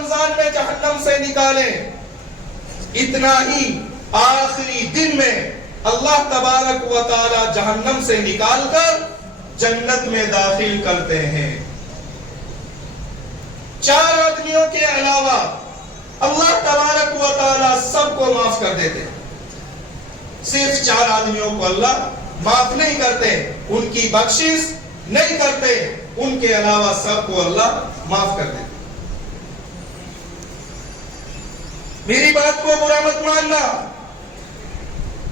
رمضان میں جہنم سے نکالیں، اتنا ہی آخری دن میں اللہ تبارک و تعالی جہنم سے نکال کر جنت میں داخل کرتے ہیں۔ 4 آدمیوں کے علاوہ اللہ تبارک و تعالی سب کو معاف کر دیتے ہیں۔ صرف 4 آدمیوں کو اللہ معاف نہیں کرتے، ان کی بخشش نہیں کرتے، ان کے علاوہ سب کو اللہ معاف کر دیتے۔ میری بات کو برا مت ماننا،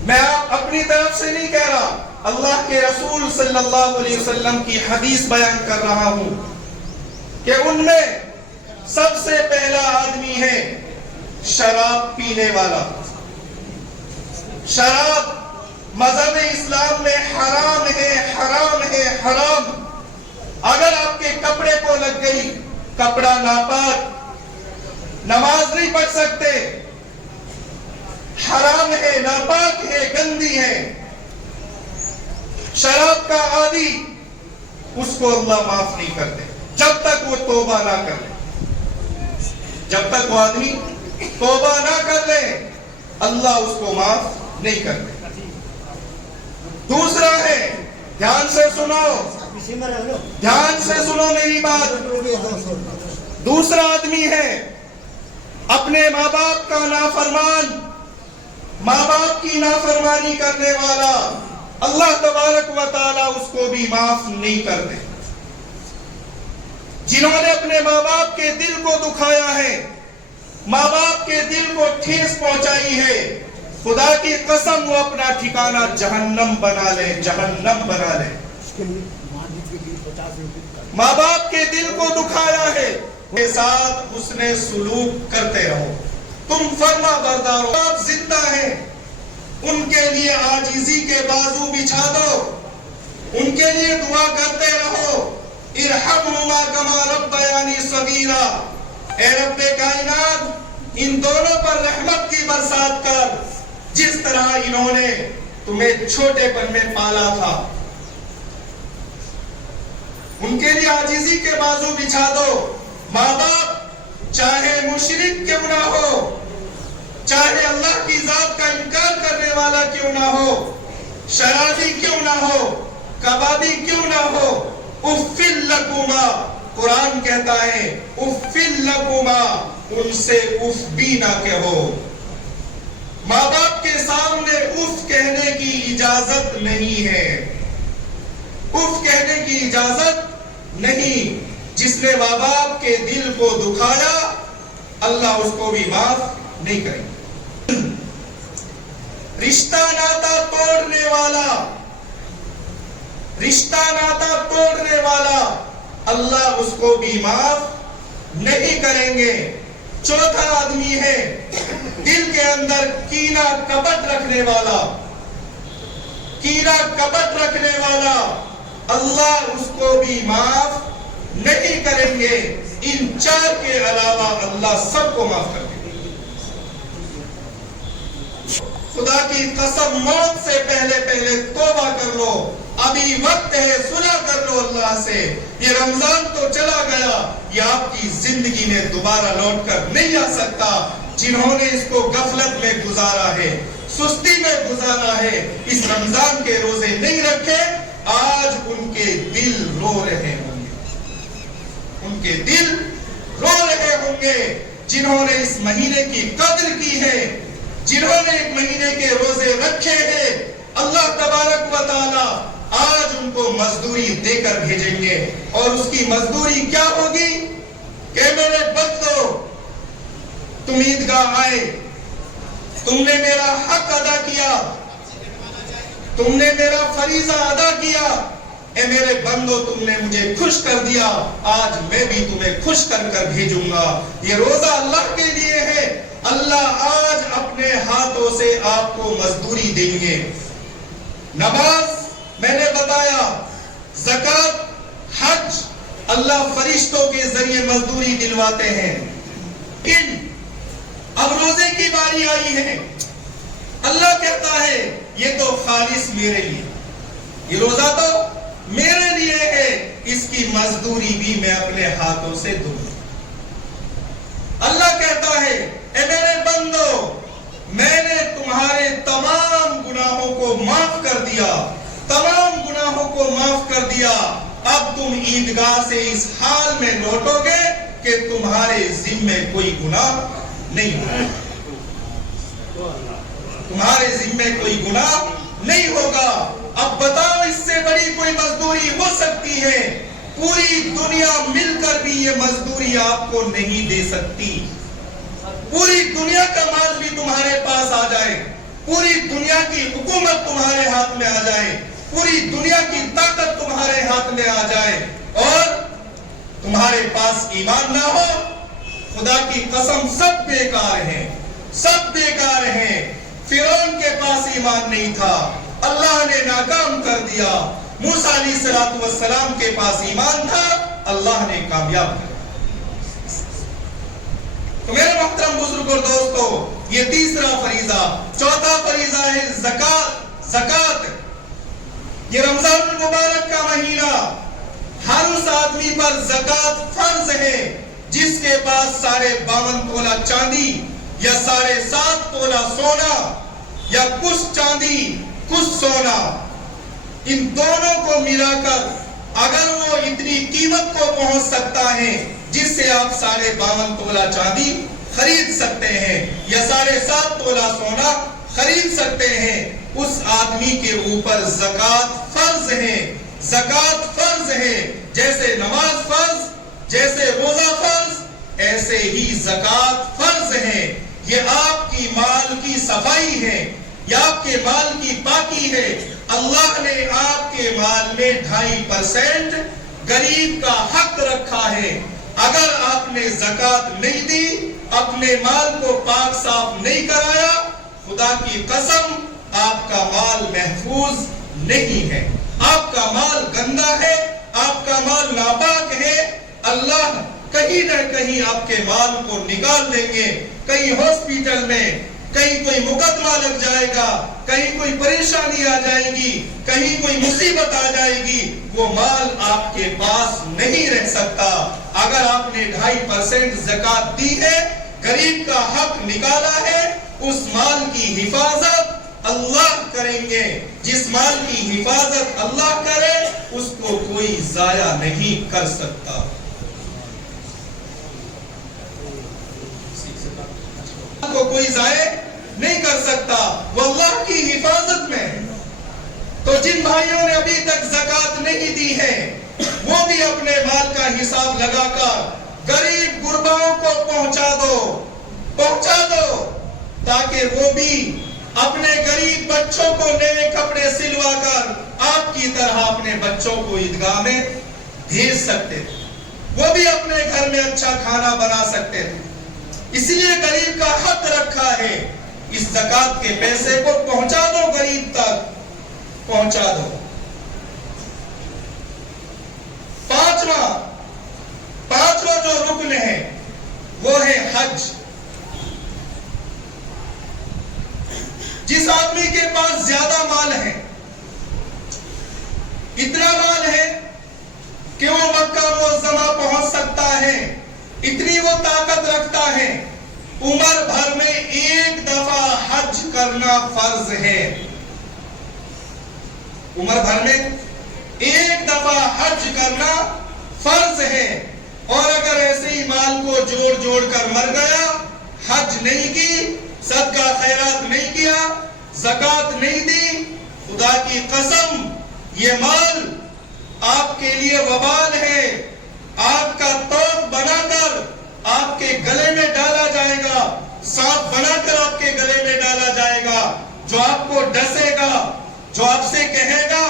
میں اپنی طرف سے نہیں کہہ رہا، اللہ کے رسول صلی اللہ علیہ وسلم کی حدیث بیان کر رہا ہوں کہ ان میں سب سے پہلا آدمی ہے شراب پینے والا۔ شراب مذہب اسلام میں حرام ہے، حرام ہے، حرام۔ اگر آپ کے کپڑے کو لگ گئی، کپڑا ناپاک، نماز نہیں پڑھ سکتے، حرام ہے، ناپاک ہے، گندی ہے، شراب کا عادی، اس کو اللہ معاف نہیں کرتے جب تک وہ توبہ نہ کر لے۔ جب تک وہ آدمی توبہ نہ کر لے اللہ اس کو معاف نہیں کرتے۔ دوسرا ہے، دھیان سے سنو، دھیان سے سنو میری بات۔ دوسرا آدمی ہے اپنے ماں باپ کا نافرمان، ماں باپ کی نافرمانی کرنے والا، اللہ تبارک و تعالی اس کو بھی معاف نہیں کرتے۔ جنہوں نے اپنے ماں باپ کے دل کو دکھایا ہے، ماں باپ کے دل کو ٹھیس پہنچائی ہے، خدا کی قسم وہ اپنا ٹھکانہ جہنم بنا لے، جہنم بنا لے۔ ماں باپ کے دل کو دکھایا ہے، کے ساتھ حسن سلوک کرتے رہو، تم فرما بردار ہو۔ آپ زندہ ہیں، ان کے لیے عاجزی کے بازو بچھا دو، ان کے لیے دعا کرتے رہو، ارحمہما کما ربیانی صغیرا، اے رب کائنات ان دونوں پر رحمت کی برسات کر، جس طرح انہوں نے تمہیں چھوٹے پن میں پالا تھا۔ ان کے لیے عاجزی کے بازو بچھا دو۔ ماں باپ چاہے مشرک کیوں نہ ہو، چاہے اللہ کی ذات کا انکار کرنے والا کیوں نہ ہو، شرابی کیوں نہ ہو، کبابی کیوں نہ ہو، اُفِّل لَكُمَا، قرآن کہتا ہے اُفِّل لَكُمَا، ان سے اف بھی نہ کہو۔ ماں باپ کے سامنے اف کہنے کی اجازت نہیں ہے، اف کہنے کی اجازت نہیں۔ جس نے ماں باپ کے دل کو دکھایا اللہ اس کو بھی معاف نہیں کرے گا۔ رشتہ ناتا توڑنے والا، رشتہ ناتا توڑنے والا اللہ اس کو بھی معاف نہیں کریں گے۔ چوتھا آدمی ہے دل کے اندر کینہ کپٹ رکھنے والا، کینہ کپٹ رکھنے والا اللہ اس کو بھی معاف نہیں کریں گے۔ ان 4 کے علاوہ اللہ سب کو معاف کر دیں گے۔ خدا کی قسم موت سے پہلے توبہ کر لو، ابھی وقت ہے، صلح کر لو اللہ سے۔ یہ رمضان تو چلا گیا، یہ آپ کی زندگی میں دوبارہ لوٹ کر نہیں آ سکتا۔ جنہوں نے اس کو غفلت میں گزارا ہے، سستی میں گزارا ہے، اس رمضان کے روزے نہیں رکھے، آج ان کے دل رو رہے ہوں گے، ان کے دل رو رہے ہوں گے۔ جنہوں نے اس مہینے کی قدر کی ہے، جنہوں نے ایک مہینے کے روزے رکھے ہیں، اللہ تبارک و تعالی آج ان کو مزدوری دے کر بھیجیں گے۔ اور اس کی مزدوری کیا ہوگی کہ میرے بندو تم عیدگاہ آئے، تم نے میرا حق ادا کیا، تم نے میرا فریضہ ادا کیا، اے میرے بندو تم نے مجھے خوش کر دیا، آج میں بھی تمہیں خوش کر کر بھیجوں گا۔ یہ روزہ اللہ کے لیے ہے، اللہ آج اپنے ہاتھوں سے آپ کو مزدوری دیں گے۔ نماز میں نے بتایا، زکوٰۃ، حج اللہ فرشتوں کے ذریعے مزدوری دلواتے ہیں۔ لیکن اب روزے کی باری آئی ہے، اللہ کہتا ہے یہ تو خالص میرے لیے، یہ روزہ تو میرے لیے ہے، اس کی مزدوری بھی میں اپنے ہاتھوں سے دوں گا۔ तुम ईदगाह से इस हाल में लौटोगे कि तुम्हारे जिम्मे कोई गुनाह नहीं होगा, तुम्हारे जिम्मे कोई गुनाह नहीं होगा। अब बताओ इससे बड़ी कोई मजदूरी हो सकती है? पूरी दुनिया मिलकर भी ये मजदूरी आपको नहीं दे सकती। पूरी दुनिया का माल भी तुम्हारे पास आ जाए, पूरी दुनिया की हुकूमत तुम्हारे हाथ में आ जाए, पूरी दुनिया की ताकत तुम्हारे हाथ में आ जाए और तुम्हारे पास ईमान ना हो, खुदा की कसम सब बेकार है, सब बेकार है। फिरौन के पास ईमान नहीं था, अल्लाह ने नाकाम कर दिया। मूसा अलैहिस्सलाम के पास ईमान था, अल्लाह ने कामयाब कर दिया। तो मेरे मोहतरम बुजुर्ग और दोस्तों, ये तीसरा फरीजा। चौथा फरीजा है ज़कात। ज़कात ये रमजान मुबारक का महीना, हर उस आदमी पर ज़कात फर्ज है जिसके पास 52.5 तोला चांदी या 7.5 तोला सोना या कुछ चांदी कुछ सोना, इन दोनों को मिलाकर अगर वो इतनी कीमत को पहुंच सकता है जिससे आप 52.5 तोला चांदी खरीद सकते हैं या 7.5 तोला सोना खरीद सकते हैं, उस आदमी के ऊपर ज़कात फर्ज है। ज़कात फर्ज है। जैसे नमाज फर्ज, जैसे रोजा फर्ज, ऐसे ही ज़कात फर्ज है। ये आपकी माल की सफाई है, ये आपके माल की पाकी है। अल्लाह ने आपके माल में 2.5% गरीब का हक रखा है। अगर आपने ज़कात नहीं दी, अपने माल को पाक साफ नहीं कराया, खुदा की कसम आपका माल महफूज नहीं है, आपका माल गंदा है, आपका माल नापाक है। अल्लाह कहीं न कहीं आपके माल को निकाल देंगे। कहीं हॉस्पिटल में कहीं कोई मुकदमा लग जाएगा, कहीं कोई परेशानी आ जाएगी, कहीं कोई मुसीबत आ जाएगी, वो माल आपके पास नहीं रह सकता। अगर आपने 2.5% ज़कात दी है, गरीब का हक निकाला है, उस माल की हिफाजत अल्लाह करेंगे। जिस माल की हिफाजत अल्लाह करे उसको कोई जाया नहीं कर सकता। को कोई जाया नहीं कर सकता, वो अल्लाह की हिफाजत में है। तो जिन भाइयों ने अभी तक ज़कात नहीं दी है, वो भी अपने माल का हिसाब लगाकर गरीब गुरबाओं को पहुंचा दो, ताकि वो भी अपने गरीब बच्चों को नए कपड़े सिलवाकर आपकी तरह अपने बच्चों को ईदगाह में भेज सकते थे, वो भी अपने घर में अच्छा खाना बना सकते थे। इसलिए गरीब का हक रखा है। इस ज़कात के पैसे को पहुंचा दो, गरीब तक पहुंचा दो। पांचवा जो रुकन है वो है हज। जिस आदमी के पास ज्यादा माल है, इतना माल है कि वो मक्का मुअज़्ज़मा पहुंच सकता है, इतनी वो ताकत रखता है, उम्र भर में एक दफा हज करना फर्ज है। उम्र भर में एक दफा हज करना फर्ज है। और अगर ऐसे ही माल को जोड़ कर मर गया, हज नहीं की, सदका खैरात नहीं किया, ज़कात नहीं दी, खुदा की कसम ये माल आपके लिए वबाल है। आपका तौक बनाकर आपके गले में डाला जाएगा, सांप बनाकर आपके गले में डाला जाएगा, जो आपको डसेगा, जो आपसे कहेगा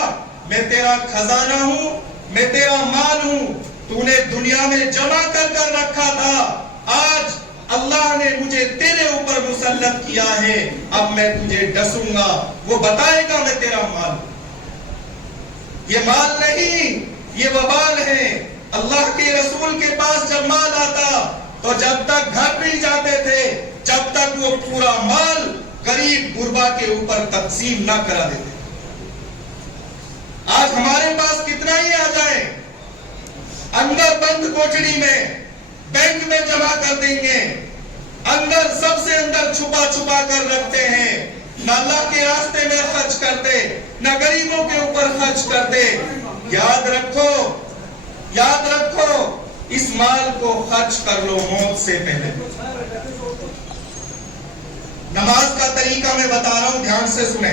मैं तेरा खजाना हूं, मैं तेरा माल हूं, तूने दुनिया में जमा कर रखा था, आज अल्लाह ने मुझे तेरे ऊपर मुसल्लत किया है, अब मैं तुझे डसूंगा। वो बताएगा मैं तेरा माल हूं। ये माल नहीं, ये वबाल है। अल्लाह के रसूल के पास जब माल आता तो जब तक घर नहीं जाते थे, जब तक वो पूरा माल गरीब गुरबा के ऊपर तकसीम ना करा देते। आज हमारे पास कितना ही आ जाए, अंदर बंद कोठड़ी में बैंक में जमा कर देंगे, अंदर सबसे अंदर छुपा कर रखते हैं, न अल्लाह के रास्ते में खर्च करते, न गरीबों के ऊपर खर्च करते। याद रखो, याद रखो इस माल को खर्च कर लो मौत से पहले। नमाज का तरीका मैं बता रहा हूं, ध्यान से सुने।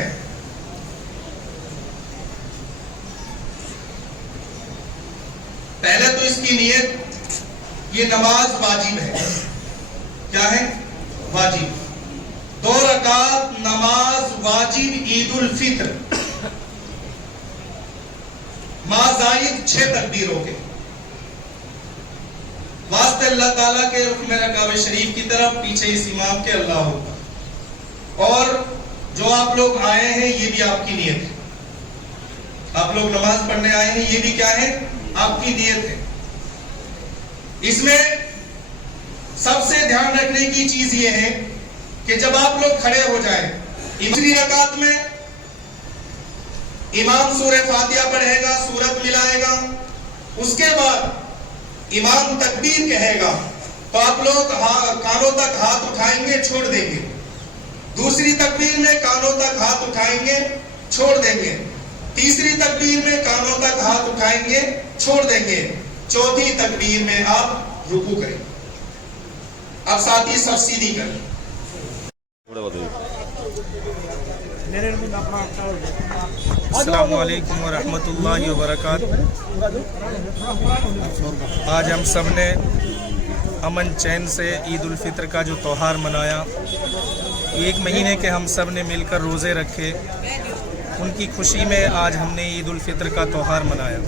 पहले तो इसकी नियत, ये नमाज वाजिब है। क्या है? वाजिब। 2 रकात नमाज वाजिब ईद उल फित्र, माज़ाइद 6 तकबीरों के। वास्ते अल्लाह ताला के रुख मेरा काबे शरीफ की तरफ, पीछे इस इमाम के अल्लाह होगा। और जो आप लोग आए हैं ये भी आपकी नियत है। आप लोग नमाज पढ़ने आए हैं, ये भी क्या है? आपकी नियत है। इसमें सबसे ध्यान रखने की चीज ये है कि जब आप लोग खड़े हो जाएं, दूसरी रकात में इमाम सूरह फातिहा पढ़ेगा, सूरत मिलाएगा, उसके बाद इमाम तकबीर कहेगा तो आप लोग कानों तक हाथ उठाएंगे, छोड़ देंगे। दूसरी तकबीर में कानों तक हाथ उठाएंगे, छोड़ देंगे। तीसरी तकबीर में कानों तक हाथ उठाएंगे, छोड़ देंगे। चौथी तकबीर में आप रुकू करें। अब साथी सब सीधी करें। अस्सलामु अलैकुम व रहमतुल्लाहि व बरकातुहू। आज हम सब ने अमन चैन से ईद उल फित्र का जो त्यौहार मनाया, 1 महीने के हम सब ने मिलकर रोज़े रखे, उनकी खुशी में आज हमने ईद उल फित्र का त्यौहार मनाया।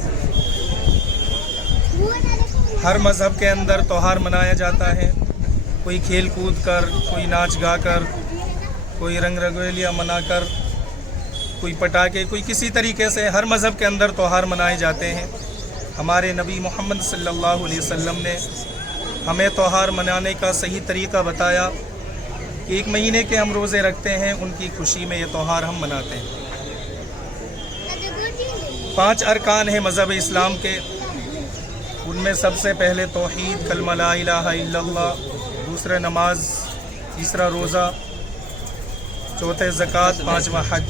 हर मज़हब के अंदर त्यौहार मनाया जाता है, कोई खेल कूद कर, कोई नाच गा कर, कोई रंग रंगोलियाँ मनाकर, कोई पटाखे, कोई किसी तरीके से हर मज़हब के अंदर त्यौहार मनाए जाते हैं। हमारे नबी मोहम्मद सल्लल्लाहु अलैहि वसल्लम ने हमें त्यौहार मनाने का सही तरीका बताया। 1 महीने के हम रोज़े रखते हैं, उनकी खुशी में ये त्यौहार हम मनाते हैं। 5 अरकान हैं मज़हब इस्लाम के, उनमें सबसे पहले तौहीद, कलमा ला इलाहा इल्लल्लाह, दूसरा नमाज, तीसरा रोज़ा, चौथे ज़कात, 5वां हज।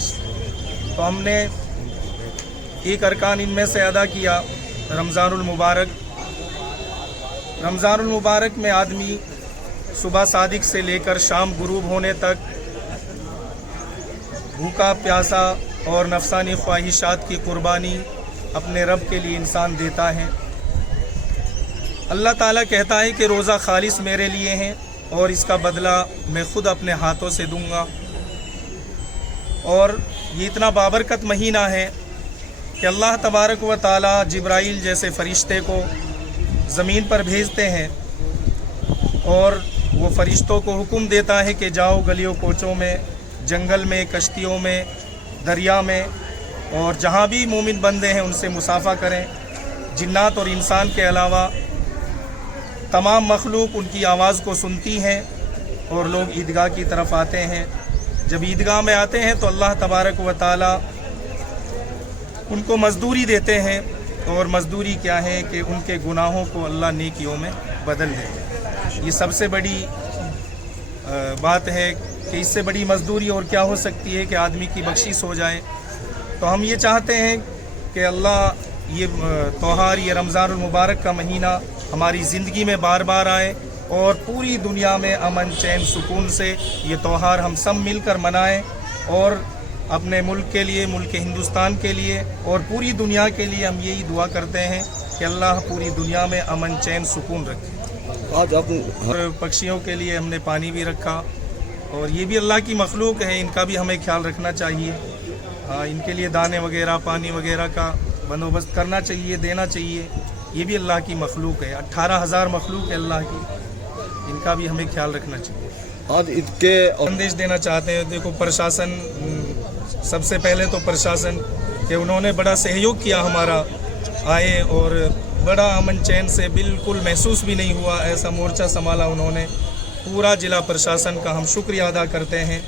तो हमने 1 अरकान इनमें से अदा किया, रमज़ानुल मुबारक। रमज़ानुल मुबारक में आदमी सुबह सादिक से लेकर शाम गुरूब होने तक भूखा प्यासा और नफसानी ख्वाहिशात की कुर्बानी अपने रब के लिए इंसान देता है। अल्लाह ताला कहता है कि रोज़ा खालिस मेरे लिए हैं और इसका बदला मैं ख़ुद अपने हाथों से दूंगा। और ये इतना बाबरकत महीना है कि अल्लाह तबारक व ताला जिब्राइल जैसे फ़रिश्ते को ज़मीन पर भेजते हैं और वो फ़रिश्तों को हुक्म देता है कि जाओ गलियों कोचों में, जंगल में, कश्तियों में, दरिया में, और जहाँ भी मोमिन बंदे हैं उनसे मुसाफ़ा करें। जिन्नात और इंसान के अलावा तमाम मखलूक उनकी आवाज़ को सुनती हैं और लोग ईदगाह की तरफ आते हैं। जब ईदगाह में आते हैं तो अल्लाह तबारक व ताला उनको मज़दूरी देते हैं, और मज़दूरी क्या है कि उनके गुनाहों को अल्लाह नेकियों में बदल दे। ये सबसे बड़ी बात है कि इससे बड़ी मज़दूरी और क्या हो सकती है कि आदमी की बख्शिश हो जाए। तो हम ये चाहते हैं कि अल्लाह ये त्यौहार, ये रमज़ानुल मुबारक का महीना हमारी ज़िंदगी में बार बार आए और पूरी दुनिया में अमन चैन सुकून से ये त्यौहार हम सब मिलकर मनाएं, और अपने मुल्क के लिए, मुल्क हिंदुस्तान के लिए और पूरी दुनिया के लिए हम यही दुआ करते हैं कि अल्लाह पूरी दुनिया में अमन चैन सुकून रखे। आज आप पक्षियों के लिए हमने पानी भी रखा, और ये भी अल्लाह की मखलूक है, इनका भी हमें ख्याल रखना चाहिए। इनके लिए दाने वगैरह, पानी वगैरह का बंदोबस्त करना चाहिए, देना चाहिए। ये भी अल्लाह की मखलूक है, 18,000 मखलूक है अल्लाह की, इनका भी हमें ख्याल रखना चाहिए। आज इनके संदेश देना चाहते हैं। देखो, प्रशासन, सबसे पहले तो प्रशासन कि उन्होंने बड़ा सहयोग किया हमारा, आए और बड़ा अमन चैन से बिल्कुल महसूस भी नहीं हुआ, ऐसा मोर्चा संभाला उन्होंने। पूरा जिला प्रशासन का हम शुक्रिया अदा करते हैं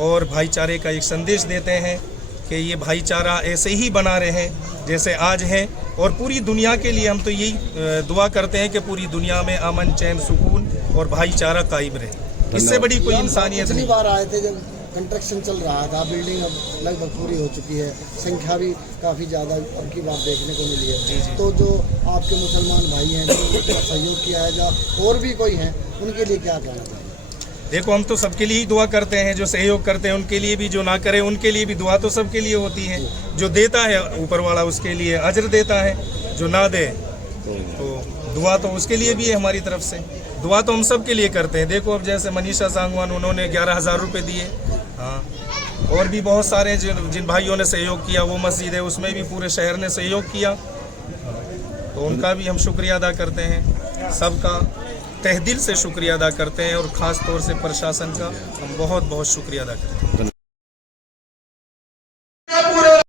और भाईचारे का एक संदेश देते हैं कि ये भाईचारा ऐसे ही बना रहे जैसे आज है, और पूरी दुनिया के लिए हम तो यही दुआ करते हैं कि पूरी दुनिया में अमन चैन सुकून और भाईचारा कायम रहे। इससे बड़ी कोई इंसानियत नहीं। बार आए थे जब कंस्ट्रक्शन चल रहा था, बिल्डिंग अब लगभग पूरी हो चुकी है, संख्या भी काफ़ी ज़्यादा अब की बार देखने को मिली है। तो जो आपके मुसलमान भाई हैं जिन्होंने सहयोग किया है, या और भी कोई हैं, उनके लिए क्या कहना चाहिए? देखो, हम तो सबके लिए ही दुआ करते हैं, जो सहयोग करते हैं उनके लिए भी, जो ना करे उनके लिए भी। दुआ तो सबके लिए होती है, जो देता है ऊपर वाला उसके लिए अजर देता है, जो ना दे तो दुआ तो उसके लिए भी है हमारी तरफ से। दुआ तो हम सब के लिए करते हैं। देखो, अब जैसे मनीषा सांगवान, उन्होंने 11,000 रुपये दिए। हाँ, और भी बहुत सारे जिन भाइयों ने सहयोग किया, वो मस्जिद है उसमें भी पूरे शहर ने सहयोग किया, तो उनका भी हम शुक्रिया अदा करते हैं। सबका तहे दिल से शुक्रिया अदा करते हैं, और ख़ास तौर से प्रशासन का हम बहुत बहुत शुक्रिया अदा करते हैं।